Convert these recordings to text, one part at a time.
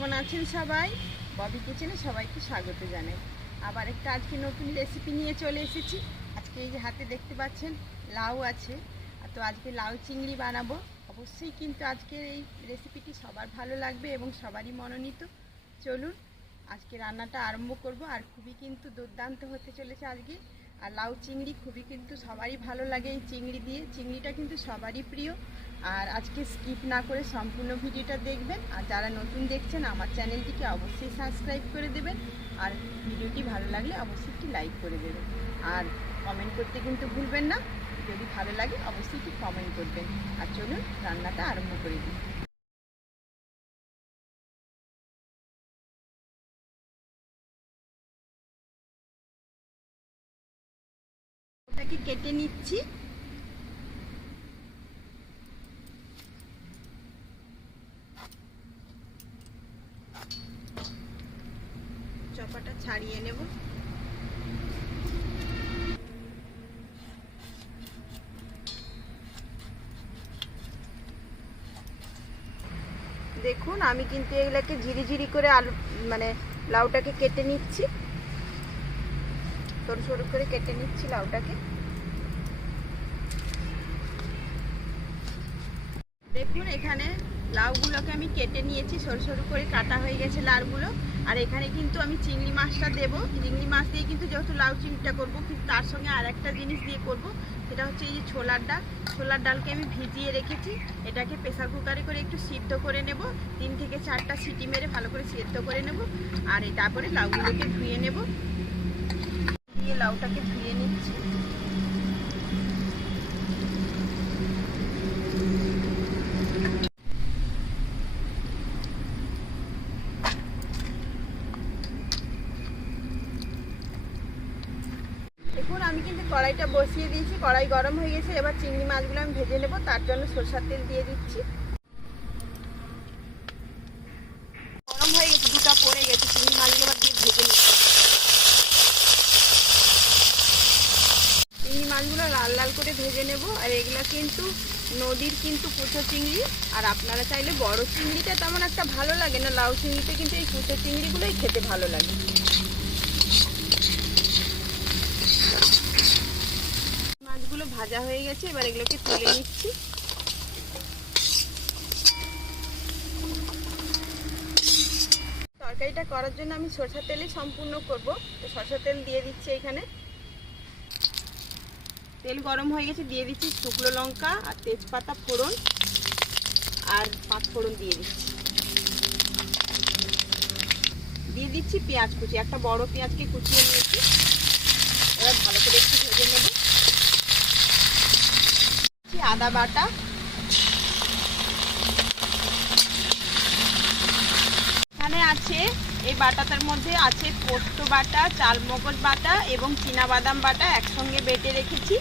কেমন আছেন সবাই? ববি কিচেনে সবাইকে স্বাগত জানাই। আবার একটা আজকে নতুন রেসিপি নিয়ে চলে এসেছি। আজকে এই যে হাতে দেখতে পাচ্ছেন, লাউ আছে। তো আজকে লাউ চিংড়ি বানাবো। অবশ্যই কিন্তু আজকের এই রেসিপিটি সবার ভালো লাগবে এবং সবারই মনোনীত। চলুন, আজকে রান্নাটা আরম্ভ করব। আর খুবই কিন্তু দুর্দান্ত হতে চলেছে আজকে। আর লাউ চিংড়ি খুবই কিন্তু সবারই ভালো লাগে এই চিংড়ি দিয়ে। চিংড়িটা কিন্তু সবারই প্রিয়। আর আজকে স্কিপ না করে সম্পূর্ণ ভিডিওটা দেখবেন। আর যারা নতুন দেখছেন, আমার চ্যানেলটিকে অবশ্যই সাবস্ক্রাইব করে দেবেন। আর ভিডিওটি ভালো লাগলে অবশ্যই একটি লাইক করে দেবেন। আর কমেন্ট করতে কিন্তু ভুলবেন না। যদি ভালো লাগে, অবশ্যই একটি কমেন্ট করবেন। আর চলুন, রান্নাটা আরম্ভ করে দিই। কেটে নিচ্ছি। চপাটা ছাড়িয়ে নেব। দেখুন, আমি কিন্তু এগুলাকে ঝিরি ঝিরি করে আলু মানে লাউটাকে কেটে নিচ্ছি। সরু সরু করে কেটে নিচ্ছি লাউটাকে। দেখুন, এখানে লাউগুলোকে আমি কেটে নিয়েছি, সরু সরু করে কাটা হয়ে গেছে লাউগুলো। আর এখানে কিন্তু আমি চিংড়ি মাছটা দেবো। চিংড়ি মাছ দিয়ে কিন্তু যেহেতু লাউ চিংড়িটা করব, কিন্তু তার সঙ্গে আর একটা জিনিস দিয়ে করব, সেটা হচ্ছে এই যে ছোলার ডাল। ছোলার ডালকে আমি ভিজিয়ে রেখেছি। এটাকে প্রেসার কুকারে করে একটু সিদ্ধ করে নেব। তিন থেকে চারটা সিটি মেরে ভালো করে সিদ্ধ করে নেব। আর তারপরে লাউগুলোকে ধুয়ে নেব। দিয়ে লাউটাকে ধুয়ে নিচ্ছি দেখুন আমি কিন্তু কড়াইটা বসিয়ে দিয়েছি, কড়াই গরম হয়ে গেছে, এবার চিংড়ি মাছগুলো আমি ভেজে নেব, তার জন্য সরষার তেল দিয়ে দিচ্ছি। গরম হয়ে গেছে, দুটা পড়ে গেছে, চিংড়ি মাছগুলো এবার দিয়ে ভেজে নেব। চিংড়ি মাছগুলো লাল লাল করে ভেজে নেব, আর এগুলো কিন্তু নদীর কিন্তু কুচো চিংড়ি, আর আপনারা চাইলে বড় চিংড়িটা তেমন একটা ভালো লাগে না, লাউ চিংড়িতে কিন্তু এই কুচো চিংড়িগুলোই খেতে ভালো লাগে মাছগুলো ভাজা হয়ে গেছে, এবার এগুলোকে তুলে নিচ্ছি। তরকারিটা করার জন্য আমি সরষের তেলে সম্পূর্ণ করব। তো সরষের তেল দিয়ে দিচ্ছি এখানে। তেল গরম হয়ে গেছে, দিয়ে দিচ্ছি শুকনো লঙ্কা আর তেজপাতা ফোড়ন আর পাঁচ ফোড়ন দিয়ে দিচ্ছি। দিয়ে দিচ্ছি পেঁয়াজ কুচি, একটা বড় পেঁয়াজকে কুচিয়ে নিয়েছি। এবার ভালো করে একটু ভেজে নেব। আদা বাটা। এখানে আছে, এই বাটাটার মধ্যে আছে পোস্ত বাটা, চালমগজ বাটা এবং বাদাম বাটা একসঙ্গে বেটে রেখেছি।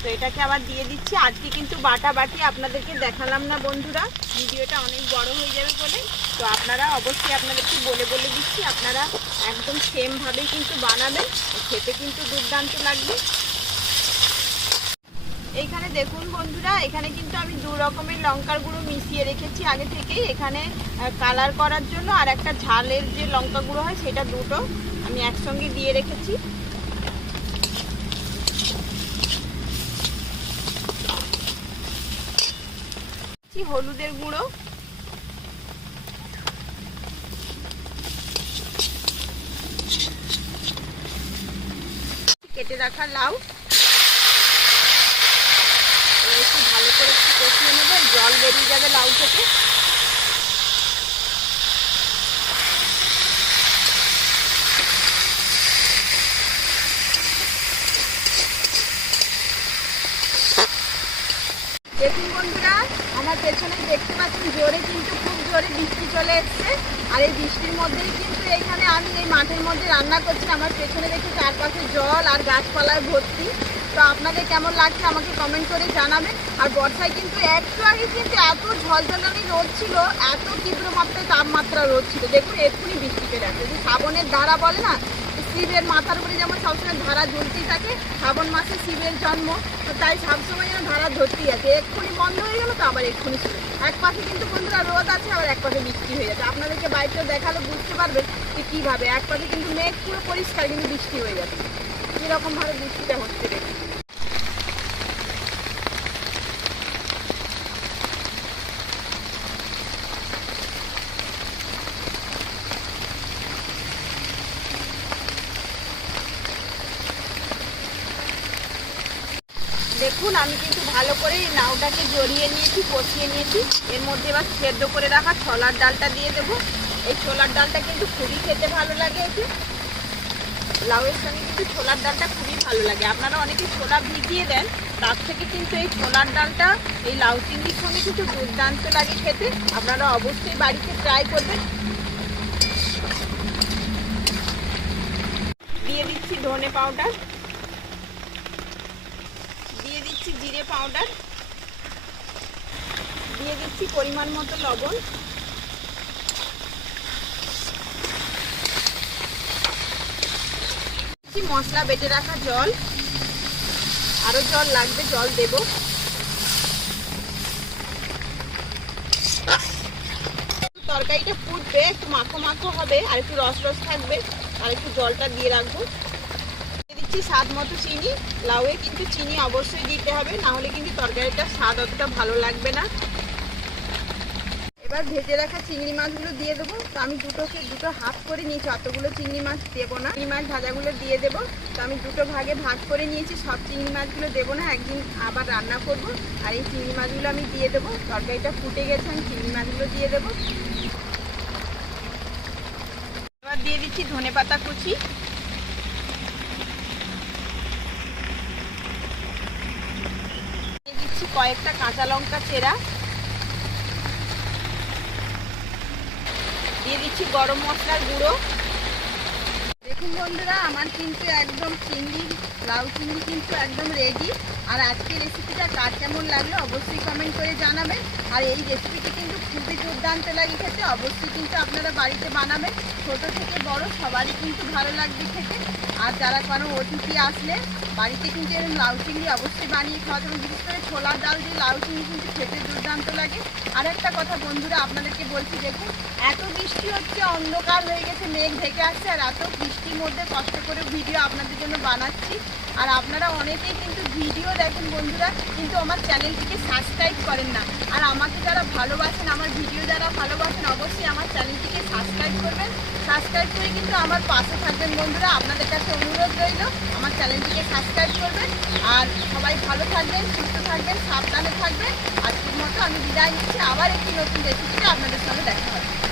তো এটাকে আবার দিয়ে দিচ্ছি। আজকে কিন্তু বাটা বাটি আপনাদেরকে দেখালাম না বন্ধুরা। ভিডিওটা অনেক বড় হয়ে যাবে বলে। তো আপনারা অবশ্যই আপনাদেরকে বলে বলে দিচ্ছি। আপনারা একদম সেমভাবেই কিন্তু বানাবেন। খেতে কিন্তু দুর্দান্ত লাগবে। এইখানে দেখুন বন্ধুরা, এখানে কিন্তু আমি দু রকমের লঙ্কার গুঁড়ো মিশিয়ে রেখেছি। আগে থেকেই এখানে কালার করার জন্য আর একটা ঝালের যে লঙ্কা গুঁড়ো হয় সেটা দুটো আমি একসঙ্গে দিয়ে রেখেছি। হলুদের গুঁড়ো। কেটে রাখা লাউ একটু ভালো করে একটু কষিয়ে নেব জল বেরিয়ে যাবে লাউ থেকে। দেখুন বন্ধুরা, আমার পেছনে দেখতে পাচ্ছেন জোরে কিন্তু খুব জোরে বৃষ্টি চলে এসছে। আর এই বৃষ্টির মধ্যেই কিন্তু এখানে আমি এই মাঠের মধ্যে রান্না করছি। আমার পেছনে দেখি চারপাশে জল আর গাছপালায় ভর্তি। তো আপনাদের কেমন লাগছে আমাকে কমেন্ট করে জানাবেন। আর বর্ষায় কিন্তু একটু আগে কিন্তু এত ঝলঝলানি রোদ ছিল, এত তীব্র মাত্রায় তাপমাত্রা রোদ ছিল। দেখুন, এক্ষুনি বৃষ্টি চলে আসছে শ্রাবণের ধারা বলে না, শিবের মাথার উপরে যেমন সবসময় ধারা ঝুলতেই থাকে, শ্রাবণ মাসে শিবের জন্ম, তো তাই সবসময় যেন ধারা ধরতেই আছে। এক্ষুনি বন্ধ হয়ে গেল, তো আবার এক্ষুনি শুরু এক পাশে কিন্তু বন্ধুরা রোদ আছে, আবার এক পাশে বৃষ্টি হয়ে যাচ্ছে। আপনাদেরকে বাড়িতে দেখালে বুঝতে পারবেন যে কীভাবে। এক পাশে কিন্তু মেঘ পুরো পরিষ্কার, কিন্তু বৃষ্টি হয়ে যাচ্ছে। কীরকমভাবে বৃষ্টিটা হচ্ছে দেখুন। দেখুন, আমি কিন্তু ভালো করে এই নাউটাকে জড়িয়ে নিয়েছি, কষিয়ে নিয়েছি। এর মধ্যে এবার সেদ্ধ করে রাখা ছোলার ডালটা দিয়ে দেবো। এই ছোলার ডালটা কিন্তু খুবই খেতে ভালো লাগে এতে। লাউয়ের সঙ্গে কিন্তু ছোলার ডালটা খুবই ভালো লাগে। আপনারা অনেকে ছোলা ভিজিয়ে দেন, তার থেকে কিন্তু এই ছোলার ডালটা, এই লাউ চিংড়ির সঙ্গে কিন্তু দুর্দান্ত লাগে খেতে। আপনারা অবশ্যই বাড়িতে ট্রাই করবেন। দিয়ে দিচ্ছি ধনে পাউডার। দিচ্ছি জিরে পাউডার দিয়ে দিচ্ছি পরিমাণ মতো লবণ। মশলা বেটে রাখা জল। আরও জল লাগবে, জল দেব। তরকারিটা ফুটবে, একটু মাখো মাখো হবে, আর একটু রস রস থাকবে, আর একটু জলটা দিয়ে রাখব। দিয়ে দিচ্ছি স্বাদ মতো চিনি, লাউয়ে কিন্তু চিনি অবশ্যই দিতে হবে না হলে কিন্তু তরকারিটার স্বাদ অতটা ভালো লাগবে না। এবার ভেজে রাখা চিংড়ি মাছগুলো দিয়ে দেবো। তো আমি দুটোকে দুটো হাফ করে নিয়েছি, অতগুলো চিংড়ি মাছ দেবো না। চিংড়ি মাছ ভাজাগুলো দিয়ে দেবো। তো আমি দুটো ভাগে ভাগ করে নিয়েছি, সব চিংড়ি মাছগুলো দেবো না, একদিন আবার রান্না করব। আর এই চিংড়ি মাছগুলো আমি দিয়ে দেবো। তরকারিটা ফুটে গেছে, আমি চিংড়ি মাছগুলো দিয়ে দেবো। এবার দিয়ে দিচ্ছি ধনে পাতা কুচি দিয়ে দিচ্ছি কয়েকটা কাঁচা লঙ্কা চেরা। দিয়ে দিচ্ছি গরম মশলার গুঁড়ো। দেখুন বন্ধুরা, আমার কিন্তু একদম চিংড়ি, লাউ চিংড়ি কিন্তু একদম রেডি আর আজকের রেসিপিটা কার কেমন লাগল অবশ্যই কমেন্ট করে জানাবেন। আর এই রেসিপিটি কিন্তু খুবই দুর্দান্ত লাগে খেতে অবশ্যই কিন্তু আপনারা বাড়িতে বানাবেন। ছোট থেকে বড় সবারই কিন্তু ভালো লাগবে খেতে। আর যারা কোনো অতিথি আসলে বাড়িতে কিন্তু এরকম লাউ চিংড়ি অবশ্যই বানিয়ে খাওয়াতে হবে বিশেষ করে ছোলার ডাল দিয়ে লাউ চিংড়ি কিন্তু খেতে দুর্দান্ত লাগে। আর একটা কথা বন্ধুরা, আপনাদেরকে বলছি, দেখুন, এত বৃষ্টি হচ্ছে, অন্ধকার হয়ে গেছে, মেঘ ঢেকে আসছে, আর এত বৃষ্টির মধ্যে কষ্ট করে ভিডিও আপনাদের জন্য বানাচ্ছি। আর আপনারা অনেকেই কিন্তু ভিডিও দেখেন বন্ধুরা, কিন্তু আমার চ্যানেলটিকে সাবস্ক্রাইব করেন না। আর আমাকে যারা ভালোবাসেন, আমার ভিডিও যারা ভালোবাসেন, অবশ্যই আমার চ্যানেলটিকে সাবস্ক্রাইব করবেন। সাবস্ক্রাইব করে কিন্তু আমার পাশে থাকবেন বন্ধুরা। আপনাদের কাছে অনুরোধ রইল, আমার চ্যানেলটিকে সাবস্ক্রাইব করবেন। আর সবাই ভালো থাকবেন, সুস্থ থাকবেন, সাবধানে থাকবেন। আজকের মতো আমি বিদায় নিচ্ছি। আবার একটি নতুন রেসিপিতে আপনাদের সঙ্গে দেখা হবে।